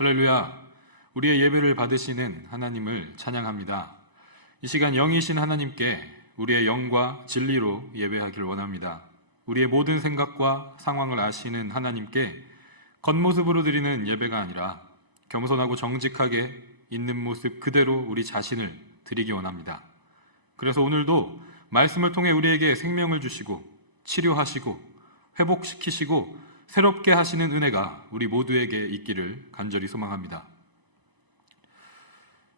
할렐루야. 우리의 예배를 받으시는 하나님을 찬양합니다. 이 시간 영이신 하나님께 우리의 영과 진리로 예배하기를 원합니다. 우리의 모든 생각과 상황을 아시는 하나님께 겉모습으로 드리는 예배가 아니라 겸손하고 정직하게 있는 모습 그대로 우리 자신을 드리기 원합니다. 그래서 오늘도 말씀을 통해 우리에게 생명을 주시고 치료하시고 회복시키시고 새롭게 하시는 은혜가 우리 모두에게 있기를 간절히 소망합니다.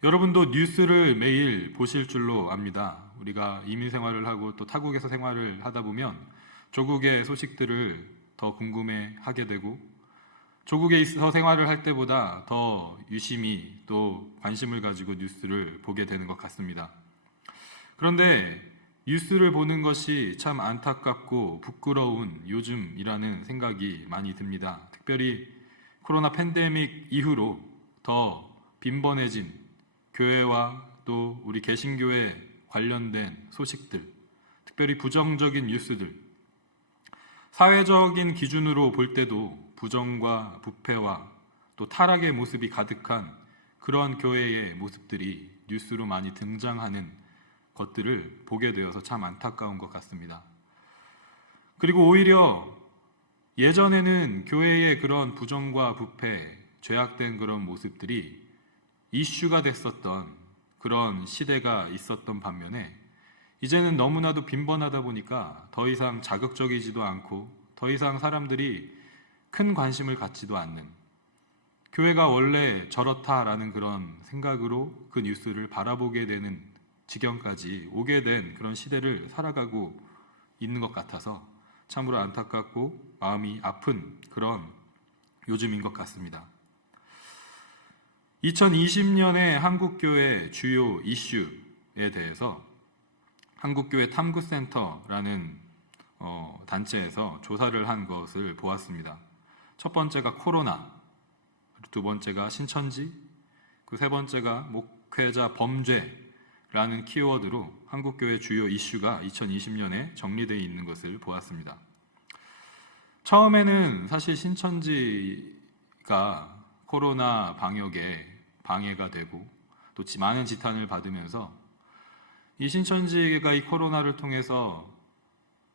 여러분도 뉴스를 매일 보실 줄로 압니다. 우리가 이민 생활을 하고 또 타국에서 생활을 하다 보면 조국의 소식들을 더 궁금해하게 되고 조국에서 생활을 할 때보다 더 유심히 또 관심을 가지고 뉴스를 보게 되는 것 같습니다. 그런데 뉴스를 보는 것이 참 안타깝고 부끄러운 요즘이라는 생각이 많이 듭니다. 특별히 코로나 팬데믹 이후로 더 빈번해진 교회와 또 우리 개신교에 관련된 소식들, 특별히 부정적인 뉴스들, 사회적인 기준으로 볼 때도 부정과 부패와 또 타락의 모습이 가득한 그런 교회의 모습들이 뉴스로 많이 등장하는 것들을 보게 되어서 참 안타까운 것 같습니다. 그리고 오히려 예전에는 교회의 그런 부정과 부패, 죄악된 그런 모습들이 이슈가 됐었던 그런 시대가 있었던 반면에 이제는 너무나도 빈번하다 보니까 더 이상 자극적이지도 않고 더 이상 사람들이 큰 관심을 갖지도 않는, 교회가 원래 저렇다라는 그런 생각으로 그 뉴스를 바라보게 되는 지경까지 오게 된 그런 시대를 살아가고 있는 것 같아서 참으로 안타깝고 마음이 아픈 그런 요즘인 것 같습니다. 2020년에 한국교회 주요 이슈에 대해서 한국교회 탐구센터라는 단체에서 조사를 한 것을 보았습니다. 첫 번째가 코로나, 두 번째가 신천지, 그 세 번째가 목회자 범죄라는 키워드로 한국교회 주요 이슈가 2020년에 정리되어 있는 것을 보았습니다. 처음에는 사실 신천지가 코로나 방역에 방해가 되고 또 많은 지탄을 받으면서 이 신천지가 이 코로나를 통해서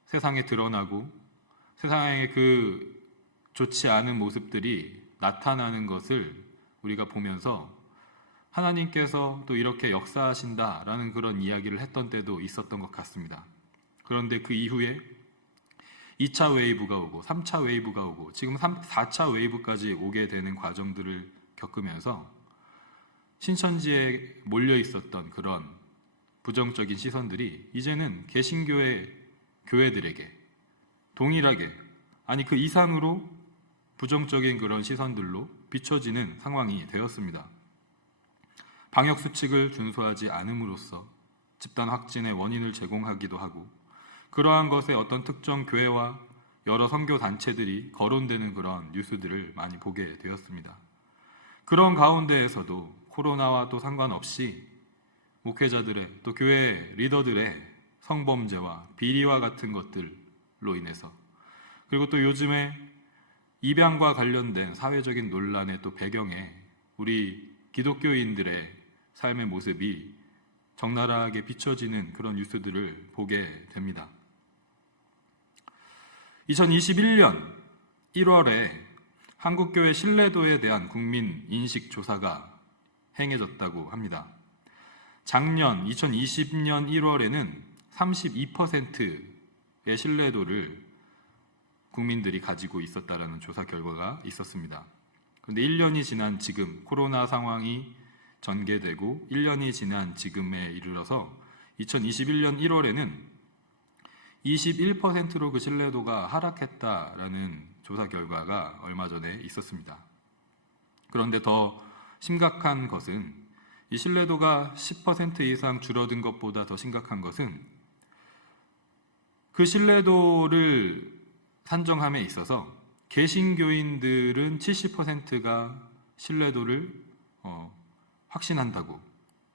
세상에 드러나고 세상에 그 좋지 않은 모습들이 나타나는 것을 우리가 보면서 하나님께서 또 이렇게 역사하신다라는 그런 이야기를 했던 때도 있었던 것 같습니다. 그런데 그 이후에 2차 웨이브가 오고 3차 웨이브가 오고 지금 4차 웨이브까지 오게 되는 과정들을 겪으면서 신천지에 몰려 있었던 그런 부정적인 시선들이 이제는 개신교회 교회들에게 동일하게, 아니 그 이상으로 부정적인 그런 시선들로 비춰지는 상황이 되었습니다. 방역 수칙을 준수하지 않음으로써 집단 확진의 원인을 제공하기도 하고 그러한 것에 어떤 특정 교회와 여러 선교 단체들이 거론되는 그런 뉴스들을 많이 보게 되었습니다. 그런 가운데에서도 코로나와 또 상관없이 목회자들의 또 교회 리더들의 성범죄와 비리와 같은 것들로 인해서, 그리고 또 요즘에 입양과 관련된 사회적인 논란의 또 배경에 우리 기독교인들의 삶의 모습이 적나라하게 비춰지는 그런 뉴스들을 보게 됩니다. 2021년 1월에 한국교회 신뢰도에 대한 국민 인식 조사가 행해졌다고 합니다. 작년 2020년 1월에는 32%의 신뢰도를 국민들이 가지고 있었다라는 조사 결과가 있었습니다. 그런데 1년이 지난 지금 코로나 상황이 전개되고 1년이 지난 지금에 이르러서 2021년 1월에는 21%로 그 신뢰도가 하락했다라는 조사 결과가 얼마 전에 있었습니다. 그런데 더 심각한 것은 이 신뢰도가 10% 이상 줄어든 것보다 더 심각한 것은 그 신뢰도를 산정함에 있어서 개신교인들은 70%가 신뢰도를 확신한다고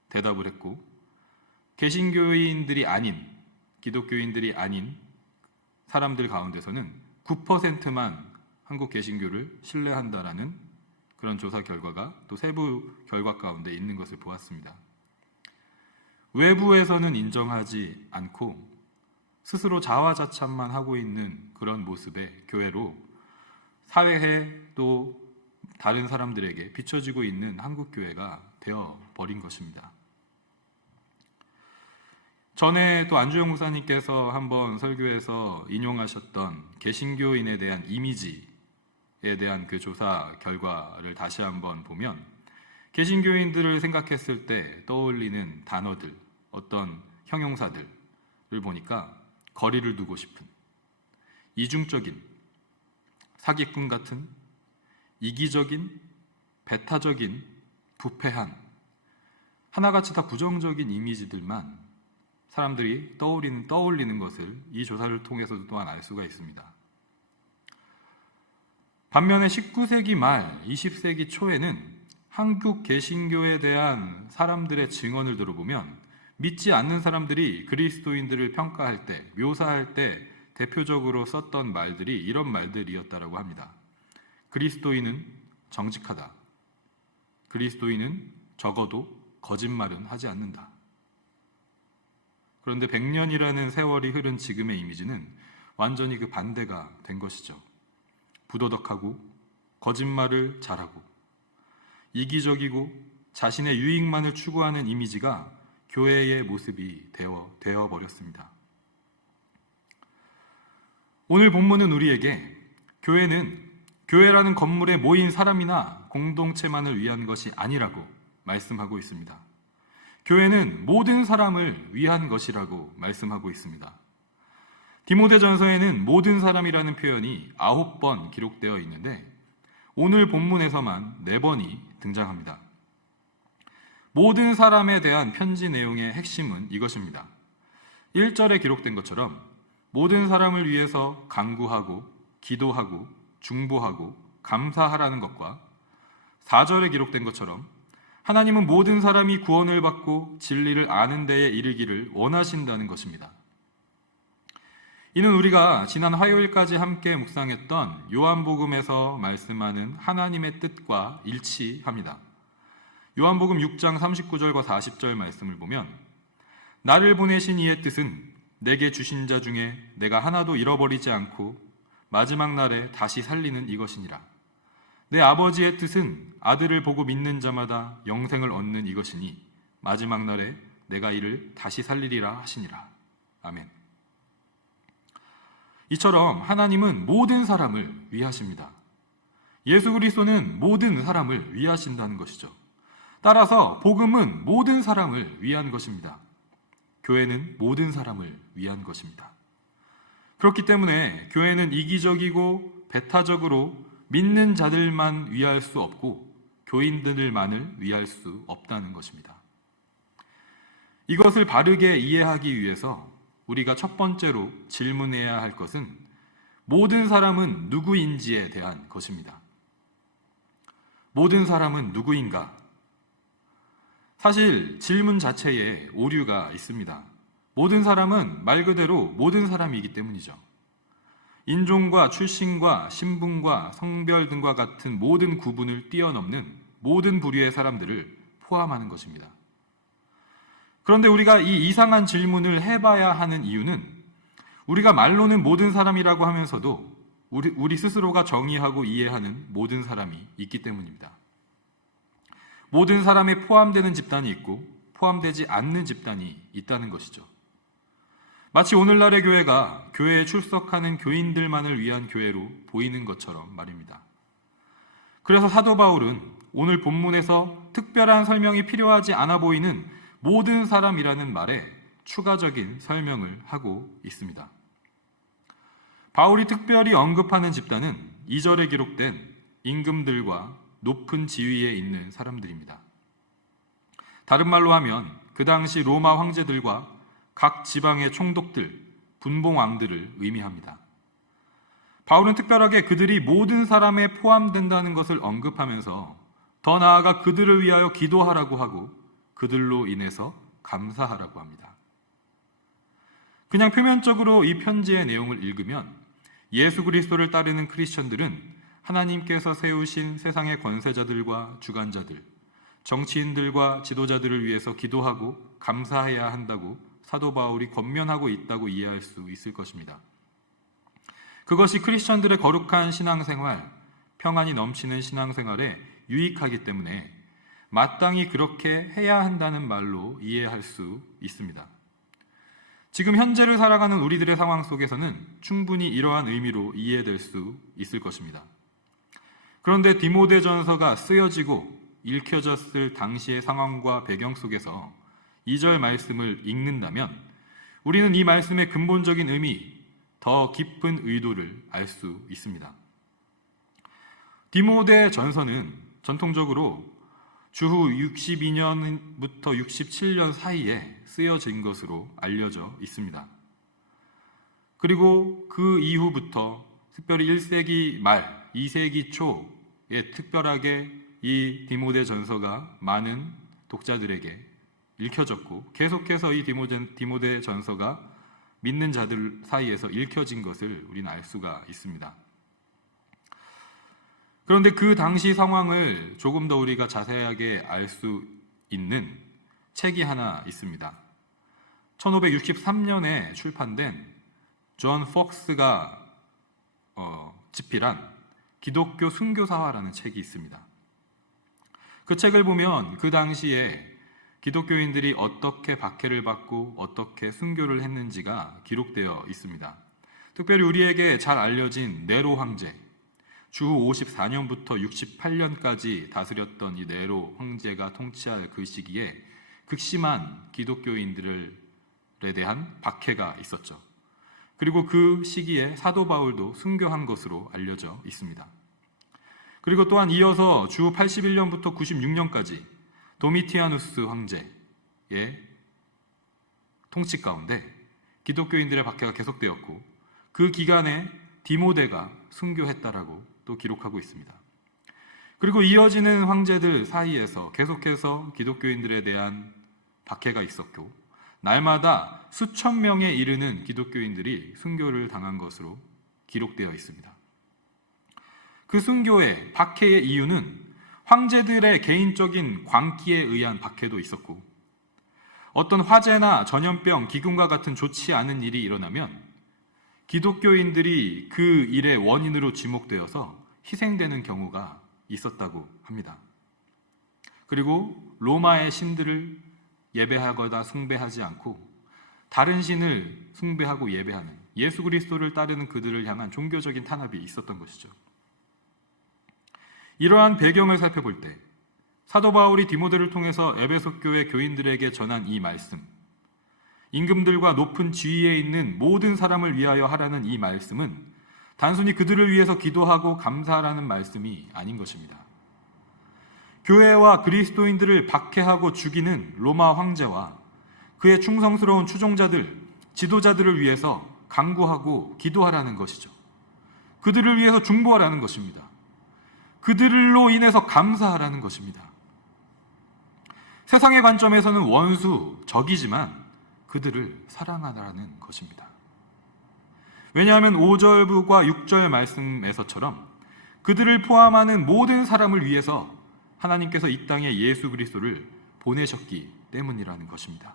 대답을 했고, 개신교인들이 아닌, 기독교인들이 아닌 사람들 가운데서는 9%만 한국 개신교를 신뢰한다라는 그런 조사 결과가 또 세부 결과 가운데 있는 것을 보았습니다. 외부에서는 인정하지 않고 스스로 자화자찬만 하고 있는 그런 모습의 교회로 사회에 또 다른 사람들에게 비춰지고 있는 한국교회가 되어버린 것입니다. 전에 또 안주영 목사님께서 한번 설교에서 인용하셨던 개신교인에 대한 이미지에 대한 그 조사 결과를 다시 한번 보면 개신교인들을 생각했을 때 떠올리는 단어들, 어떤 형용사들을 보니까 거리를 두고 싶은, 이중적인, 사기꾼 같은, 이기적인, 배타적인, 부패한, 하나같이 다 부정적인 이미지들만 사람들이 떠올리는 것을 이 조사를 통해서도 또한 알 수가 있습니다. 반면에 19세기 말 20세기 초에는 한국 개신교에 대한 사람들의 증언을 들어보면 믿지 않는 사람들이 그리스도인들을 평가할 때, 묘사할 때 대표적으로 썼던 말들이 이런 말들이었다고 합니다. 그리스도인은 정직하다. 그리스도인은 적어도 거짓말은 하지 않는다. 그런데 100년이라는 세월이 흐른 지금의 이미지는 완전히 그 반대가 된 것이죠. 부도덕하고 거짓말을 잘하고 이기적이고 자신의 유익만을 추구하는 이미지가 교회의 모습이 되어버렸습니다. 오늘 본문은 우리에게 교회라는 건물에 모인 사람이나 공동체만을 위한 것이 아니라고 말씀하고 있습니다. 교회는 모든 사람을 위한 것이라고 말씀하고 있습니다. 디모데전서에는 모든 사람이라는 표현이 9번 기록되어 있는데 오늘 본문에서만 4번이 등장합니다. 모든 사람에 대한 편지 내용의 핵심은 이것입니다. 1절에 기록된 것처럼 모든 사람을 위해서 간구하고 기도하고 중보하고 감사하라는 것과 4절에 기록된 것처럼 하나님은 모든 사람이 구원을 받고 진리를 아는 데에 이르기를 원하신다는 것입니다. 이는 우리가 지난 화요일까지 함께 묵상했던 요한복음에서 말씀하는 하나님의 뜻과 일치합니다. 요한복음 6장 39절과 40절 말씀을 보면 나를 보내신 이의 뜻은 내게 주신 자 중에 내가 하나도 잃어버리지 않고 마지막 날에 다시 살리는 이것이니라. 내 아버지의 뜻은 아들을 보고 믿는 자마다 영생을 얻는 이것이니 마지막 날에 내가 이를 다시 살리리라 하시니라. 아멘. 이처럼 하나님은 모든 사람을 위하십니다. 예수 그리스도는 모든 사람을 위하신다는 것이죠. 따라서 복음은 모든 사람을 위한 것입니다. 교회는 모든 사람을 위한 것입니다. 그렇기 때문에 교회는 이기적이고 배타적으로 믿는 자들만 위할 수 없고 교인들만을 위할 수 없다는 것입니다. 이것을 바르게 이해하기 위해서 우리가 첫 번째로 질문해야 할 것은 모든 사람은 누구인지에 대한 것입니다. 모든 사람은 누구인가? 사실 질문 자체에 오류가 있습니다. 모든 사람은 말 그대로 모든 사람이기 때문이죠. 인종과 출신과 신분과 성별 등과 같은 모든 구분을 뛰어넘는 모든 부류의 사람들을 포함하는 것입니다. 그런데 우리가 이 이상한 질문을 해봐야 하는 이유는 우리가 말로는 모든 사람이라고 하면서도 우리 스스로가 정의하고 이해하는 모든 사람이 있기 때문입니다. 모든 사람에 포함되는 집단이 있고 포함되지 않는 집단이 있다는 것이죠. 마치 오늘날의 교회가 교회에 출석하는 교인들만을 위한 교회로 보이는 것처럼 말입니다. 그래서 사도 바울은 오늘 본문에서 특별한 설명이 필요하지 않아 보이는 모든 사람이라는 말에 추가적인 설명을 하고 있습니다. 바울이 특별히 언급하는 집단은 2절에 기록된 임금들과 높은 지위에 있는 사람들입니다. 다른 말로 하면 그 당시 로마 황제들과 각 지방의 총독들, 분봉왕들을 의미합니다. 바울은 특별하게 그들이 모든 사람에 포함된다는 것을 언급하면서 더 나아가 그들을 위하여 기도하라고 하고 그들로 인해서 감사하라고 합니다. 그냥 표면적으로 이 편지의 내용을 읽으면 예수 그리스도를 따르는 크리스천들은 하나님께서 세우신 세상의 권세자들과 주관자들, 정치인들과 지도자들을 위해서 기도하고 감사해야 한다고 사도 바울이 권면하고 있다고 이해할 수 있을 것입니다. 그것이 크리스천들의 거룩한 신앙생활, 평안이 넘치는 신앙생활에 유익하기 때문에 마땅히 그렇게 해야 한다는 말로 이해할 수 있습니다. 지금 현재를 살아가는 우리들의 상황 속에서는 충분히 이러한 의미로 이해될 수 있을 것입니다. 그런데 디모데전서가 쓰여지고 읽혀졌을 당시의 상황과 배경 속에서 2절 말씀을 읽는다면 우리는 이 말씀의 근본적인 의미, 더 깊은 의도를 알 수 있습니다. 디모데전서는 전통적으로 주후 62년부터 67년 사이에 쓰여진 것으로 알려져 있습니다. 그리고 그 이후부터 특별히 1세기 말, 2세기 초에 특별하게 이 디모데전서가 많은 독자들에게 읽혀졌고 계속해서 이 디모데전서가 믿는 자들 사이에서 읽혀진 것을 우리는 알 수가 있습니다. 그런데 그 당시 상황을 조금 더 우리가 자세하게 알 수 있는 책이 하나 있습니다. 1563년에 출판된 존 폭스가 집필한 기독교 순교사화라는 책이 있습니다. 그 책을 보면 그 당시에 기독교인들이 어떻게 박해를 받고 어떻게 순교를 했는지가 기록되어 있습니다. 특별히 우리에게 잘 알려진 네로 황제, 주후 54년부터 68년까지 다스렸던 이 네로 황제가 통치할 그 시기에 극심한 기독교인들에 대한 박해가 있었죠. 그리고 그 시기에 사도 바울도 순교한 것으로 알려져 있습니다. 그리고 또한 이어서 주 81년부터 96년까지 도미티아누스 황제의 통치 가운데 기독교인들의 박해가 계속되었고 그 기간에 디모데가 순교했다라고 또 기록하고 있습니다. 그리고 이어지는 황제들 사이에서 계속해서 기독교인들에 대한 박해가 있었고 날마다 수천 명에 이르는 기독교인들이 순교를 당한 것으로 기록되어 있습니다. 그 순교의 박해의 이유는 황제들의 개인적인 광기에 의한 박해도 있었고 어떤 화재나 전염병, 기근과 같은 좋지 않은 일이 일어나면 기독교인들이 그 일의 원인으로 지목되어서 희생되는 경우가 있었다고 합니다. 그리고 로마의 신들을 예배하거나 숭배하지 않고 다른 신을 숭배하고 예배하는 예수 그리스도를 따르는 그들을 향한 종교적인 탄압이 있었던 것이죠. 이러한 배경을 살펴볼 때 사도 바울이 디모데를 통해서 에베소 교회 교인들에게 전한 이 말씀, 임금들과 높은 지위에 있는 모든 사람을 위하여 하라는 이 말씀은 단순히 그들을 위해서 기도하고 감사하라는 말씀이 아닌 것입니다. 교회와 그리스도인들을 박해하고 죽이는 로마 황제와 그의 충성스러운 추종자들, 지도자들을 위해서 간구하고 기도하라는 것이죠. 그들을 위해서 중보하라는 것입니다. 그들로 인해서 감사하라는 것입니다. 세상의 관점에서는 원수, 적이지만 그들을 사랑하라는 것입니다. 왜냐하면 5절과 6절 말씀에서처럼 그들을 포함하는 모든 사람을 위해서 하나님께서 이 땅에 예수 그리스도를 보내셨기 때문이라는 것입니다.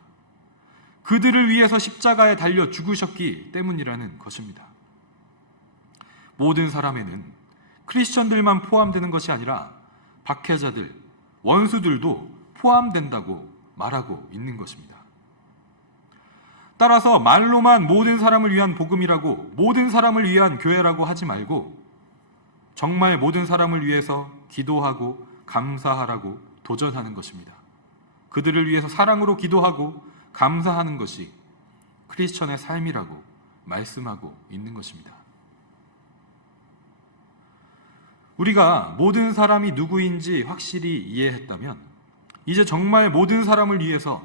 그들을 위해서 십자가에 달려 죽으셨기 때문이라는 것입니다. 모든 사람에는 크리스천들만 포함되는 것이 아니라 박해자들, 원수들도 포함된다고 말하고 있는 것입니다. 따라서 말로만 모든 사람을 위한 복음이라고, 모든 사람을 위한 교회라고 하지 말고 정말 모든 사람을 위해서 기도하고 감사하라고 도전하는 것입니다. 그들을 위해서 사랑으로 기도하고 감사하는 것이 크리스천의 삶이라고 말씀하고 있는 것입니다. 우리가 모든 사람이 누구인지 확실히 이해했다면 이제 정말 모든 사람을 위해서,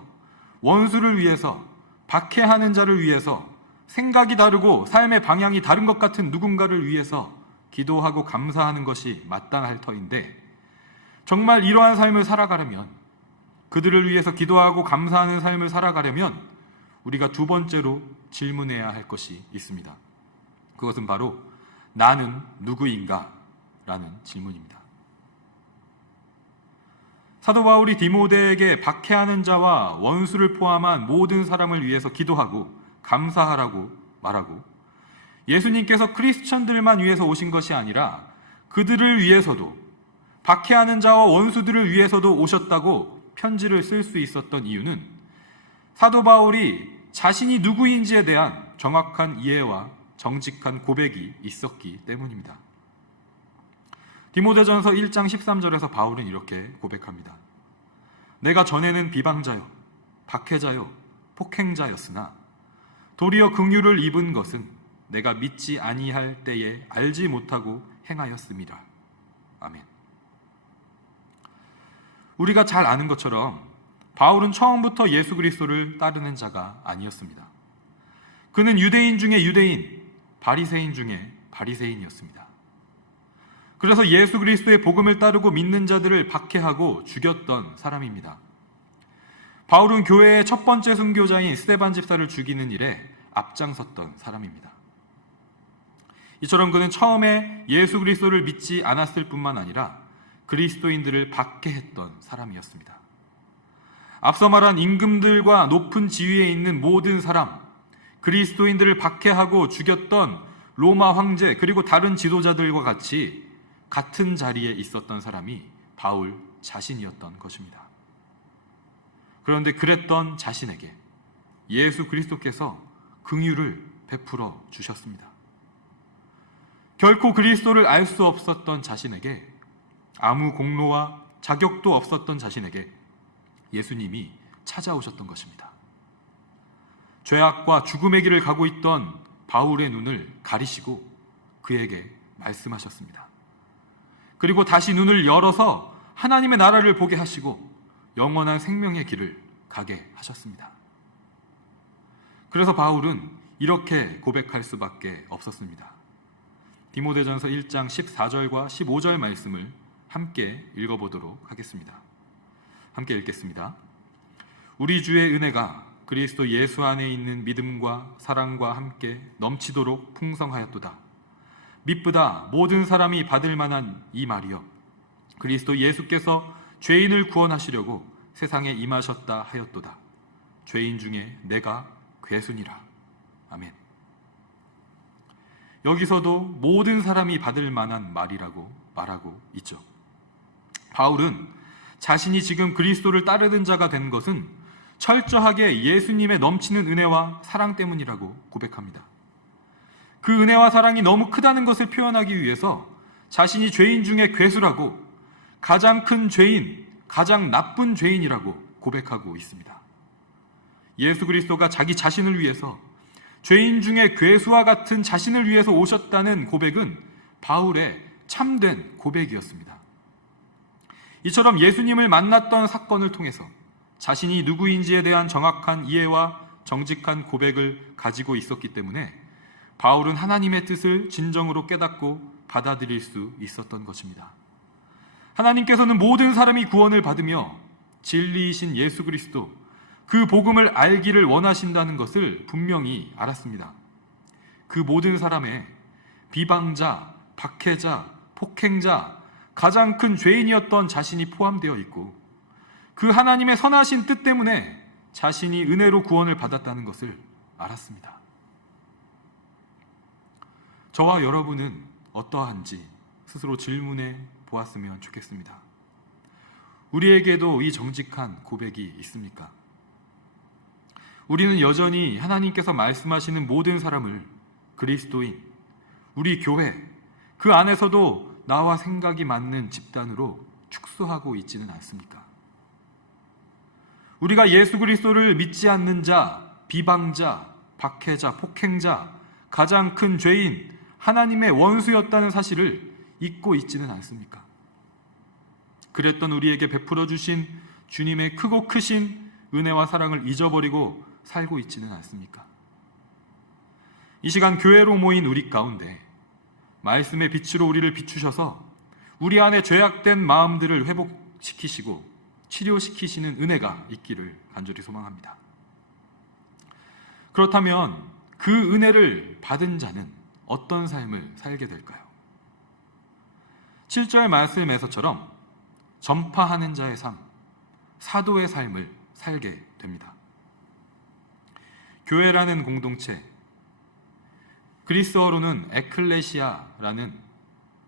원수를 위해서, 박해하는 자를 위해서, 생각이 다르고 삶의 방향이 다른 것 같은 누군가를 위해서 기도하고 감사하는 것이 마땅할 터인데, 정말 이러한 삶을 살아가려면, 그들을 위해서 기도하고 감사하는 삶을 살아가려면 우리가 두 번째로 질문해야 할 것이 있습니다. 그것은 바로 나는 누구인가? 라는 질문입니다. 사도 바울이 디모데에게 박해하는 자와 원수를 포함한 모든 사람을 위해서 기도하고 감사하라고 말하고, 예수님께서 크리스천들만 위해서 오신 것이 아니라 그들을 위해서도, 박해하는 자와 원수들을 위해서도 오셨다고 편지를 쓸 수 있었던 이유는 사도 바울이 자신이 누구인지에 대한 정확한 이해와 정직한 고백이 있었기 때문입니다. 디모데전서 1장 13절에서 바울은 이렇게 고백합니다. 내가 전에는 비방자요, 박해자요, 폭행자였으나 도리어 긍휼을 입은 것은 내가 믿지 아니할 때에 알지 못하고 행하였음이라. 아멘. 우리가 잘 아는 것처럼 바울은 처음부터 예수 그리스도를 따르는 자가 아니었습니다. 그는 유대인 중에 유대인, 바리새인 중에 바리새인이었습니다. 그래서 예수 그리스도의 복음을 따르고 믿는 자들을 박해하고 죽였던 사람입니다. 바울은 교회의 첫 번째 순교자인 스데반 집사를 죽이는 일에 앞장섰던 사람입니다. 이처럼 그는 처음에 예수 그리스도를 믿지 않았을 뿐만 아니라 그리스도인들을 박해했던 사람이었습니다. 앞서 말한 임금들과 높은 지위에 있는 모든 사람, 그리스도인들을 박해하고 죽였던 로마 황제 그리고 다른 지도자들과 같이 같은 자리에 있었던 사람이 바울 자신이었던 것입니다. 그런데 그랬던 자신에게 예수 그리스도께서 긍휼을 베풀어 주셨습니다. 결코 그리스도를 알 수 없었던 자신에게, 아무 공로와 자격도 없었던 자신에게 예수님이 찾아오셨던 것입니다. 죄악과 죽음의 길을 가고 있던 바울의 눈을 가리시고 그에게 말씀하셨습니다. 그리고 다시 눈을 열어서 하나님의 나라를 보게 하시고 영원한 생명의 길을 가게 하셨습니다. 그래서 바울은 이렇게 고백할 수밖에 없었습니다. 디모데전서 1장 14절과 15절 말씀을 함께 읽어보도록 하겠습니다. 함께 읽겠습니다. 우리 주의 은혜가 그리스도 예수 안에 있는 믿음과 사랑과 함께 넘치도록 풍성하였도다. 미쁘다 모든 사람이 받을 만한 이 말이여, 그리스도 예수께서 죄인을 구원하시려고 세상에 임하셨다 하였도다. 죄인 중에 내가 괴순이라. 아멘. 여기서도 모든 사람이 받을 만한 말이라고 말하고 있죠. 바울은 자신이 지금 그리스도를 따르는 자가 된 것은 철저하게 예수님의 넘치는 은혜와 사랑 때문이라고 고백합니다. 그 은혜와 사랑이 너무 크다는 것을 표현하기 위해서 자신이 죄인 중에 괴수라고, 가장 큰 죄인, 가장 나쁜 죄인이라고 고백하고 있습니다. 예수 그리스도가 자기 자신을 위해서, 죄인 중에 괴수와 같은 자신을 위해서 오셨다는 고백은 바울의 참된 고백이었습니다. 이처럼 예수님을 만났던 사건을 통해서 자신이 누구인지에 대한 정확한 이해와 정직한 고백을 가지고 있었기 때문에 바울은 하나님의 뜻을 진정으로 깨닫고 받아들일 수 있었던 것입니다. 하나님께서는 모든 사람이 구원을 받으며 진리이신 예수 그리스도, 그 복음을 알기를 원하신다는 것을 분명히 알았습니다. 그 모든 사람의 비방자, 박해자, 폭행자, 가장 큰 죄인이었던 자신이 포함되어 있고, 그 하나님의 선하신 뜻 때문에 자신이 은혜로 구원을 받았다는 것을 알았습니다. 저와 여러분은 어떠한지 스스로 질문해 보았으면 좋겠습니다. 우리에게도 이 정직한 고백이 있습니까? 우리는 여전히 하나님께서 말씀하시는 모든 사람을 그리스도인, 우리 교회, 그 안에서도 나와 생각이 맞는 집단으로 축소하고 있지는 않습니까? 우리가 예수 그리스도를 믿지 않는 자, 비방자, 박해자, 폭행자, 가장 큰 죄인, 하나님의 원수였다는 사실을 잊고 있지는 않습니까? 그랬던 우리에게 베풀어 주신 주님의 크고 크신 은혜와 사랑을 잊어버리고 살고 있지는 않습니까? 이 시간 교회로 모인 우리 가운데 말씀의 빛으로 우리를 비추셔서 우리 안에 죄악된 마음들을 회복시키시고 치료시키시는 은혜가 있기를 간절히 소망합니다. 그렇다면 그 은혜를 받은 자는 어떤 삶을 살게 될까요? 7절 말씀에서처럼 전파하는 자의 삶, 사도의 삶을 살게 됩니다. 교회라는 공동체, 그리스어로는 에클레시아라는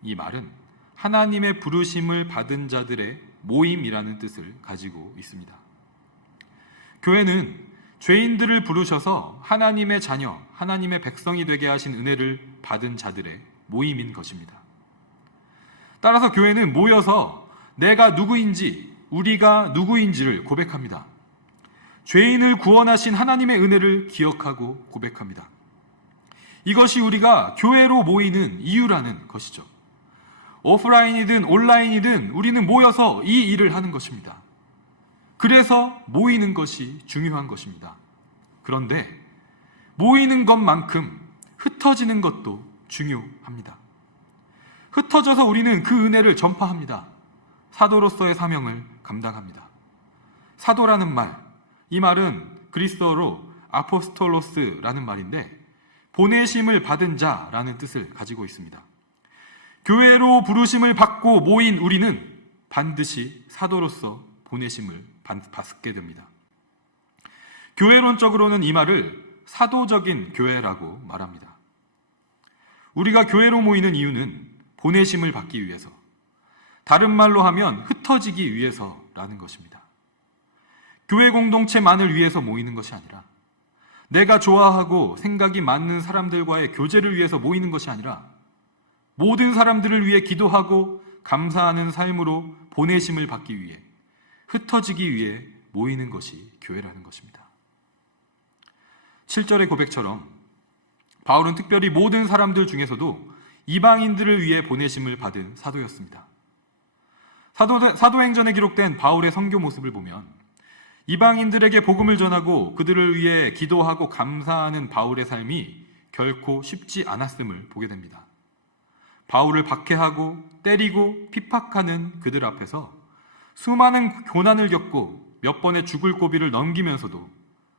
이 말은 하나님의 부르심을 받은 자들의 모임이라는 뜻을 가지고 있습니다. 교회는 죄인들을 부르셔서 하나님의 자녀, 하나님의 백성이 되게 하신 은혜를 받은 자들의 모임인 것입니다. 따라서 교회는 모여서 내가 누구인지, 우리가 누구인지를 고백합니다. 죄인을 구원하신 하나님의 은혜를 기억하고 고백합니다. 이것이 우리가 교회로 모이는 이유라는 것이죠. 오프라인이든 온라인이든 우리는 모여서 이 일을 하는 것입니다. 그래서 모이는 것이 중요한 것입니다. 그런데 모이는 것만큼 흩어지는 것도 중요합니다. 흩어져서 우리는 그 은혜를 전파합니다. 사도로서의 사명을 감당합니다. 사도라는 말, 이 말은 그리스어로 아포스톨로스라는 말인데 보내심을 받은 자라는 뜻을 가지고 있습니다. 교회로 부르심을 받고 모인 우리는 반드시 사도로서 보내심을 받게 됩니다. 교회론적으로는 이 말을 사도적인 교회라고 말합니다. 우리가 교회로 모이는 이유는 보내심을 받기 위해서, 다른 말로 하면 흩어지기 위해서라는 것입니다. 교회 공동체만을 위해서 모이는 것이 아니라 내가 좋아하고 생각이 맞는 사람들과의 교제를 위해서 모이는 것이 아니라 모든 사람들을 위해 기도하고 감사하는 삶으로 보내심을 받기 위해, 흩어지기 위해 모이는 것이 교회라는 것입니다. 7절의 고백처럼 바울은 특별히 모든 사람들 중에서도 이방인들을 위해 보내심을 받은 사도였습니다. 사도행전에 기록된 바울의 선교 모습을 보면 이방인들에게 복음을 전하고 그들을 위해 기도하고 감사하는 바울의 삶이 결코 쉽지 않았음을 보게 됩니다. 바울을 박해하고 때리고 핍박하는 그들 앞에서 수많은 고난을 겪고 몇 번의 죽을 고비를 넘기면서도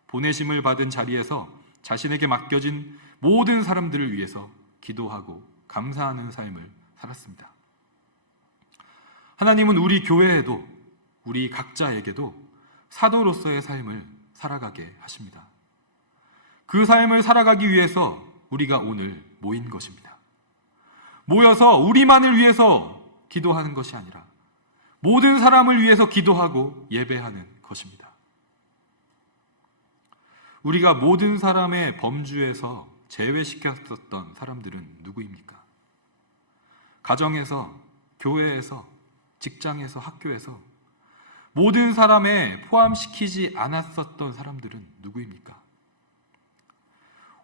보내심을 받은 자리에서 자신에게 맡겨진 모든 사람들을 위해서 기도하고 감사하는 삶을 살았습니다. 하나님은 우리 교회에도, 우리 각자에게도 사도로서의 삶을 살아가게 하십니다. 그 삶을 살아가기 위해서 우리가 오늘 모인 것입니다. 모여서 우리만을 위해서 기도하는 것이 아니라 모든 사람을 위해서 기도하고 예배하는 것입니다. 우리가 모든 사람의 범주에서 제외시켰었던 사람들은 누구입니까? 가정에서, 교회에서, 직장에서, 학교에서 모든 사람에 포함시키지 않았었던 사람들은 누구입니까?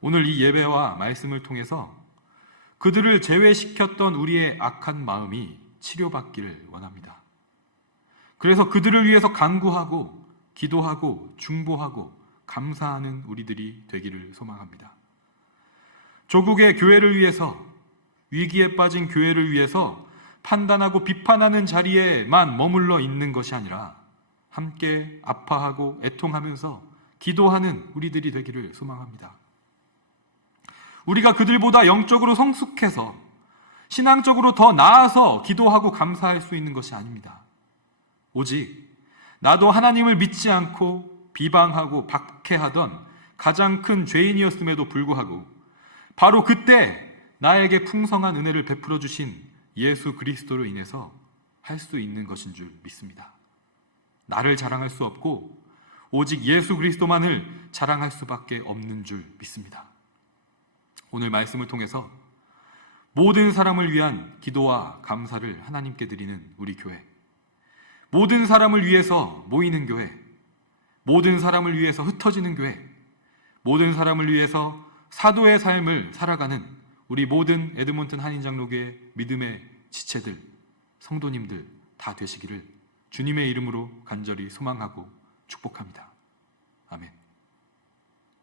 오늘 이 예배와 말씀을 통해서 그들을 제외시켰던 우리의 악한 마음이 치료받기를 원합니다. 그래서 그들을 위해서 간구하고 기도하고 중보하고 감사하는 우리들이 되기를 소망합니다. 조국의 교회를 위해서, 위기에 빠진 교회를 위해서 판단하고 비판하는 자리에만 머물러 있는 것이 아니라 함께 아파하고 애통하면서 기도하는 우리들이 되기를 소망합니다. 우리가 그들보다 영적으로 성숙해서 신앙적으로 더 나아서 기도하고 감사할 수 있는 것이 아닙니다. 오직 나도 하나님을 믿지 않고 비방하고 박해하던 가장 큰 죄인이었음에도 불구하고 바로 그때 나에게 풍성한 은혜를 베풀어 주신 예수 그리스도로 인해서 할 수 있는 것인 줄 믿습니다. 나를 자랑할 수 없고 오직 예수 그리스도만을 자랑할 수밖에 없는 줄 믿습니다. 오늘 말씀을 통해서 모든 사람을 위한 기도와 감사를 하나님께 드리는 우리 교회, 모든 사람을 위해서 모이는 교회, 모든 사람을 위해서 흩어지는 교회, 모든 사람을 위해서 사도의 삶을 살아가는 우리 모든 에드몬튼 한인장로교회 믿음의 지체들, 성도님들 다 되시기를 주님의 이름으로 간절히 소망하고 축복합니다. 아멘.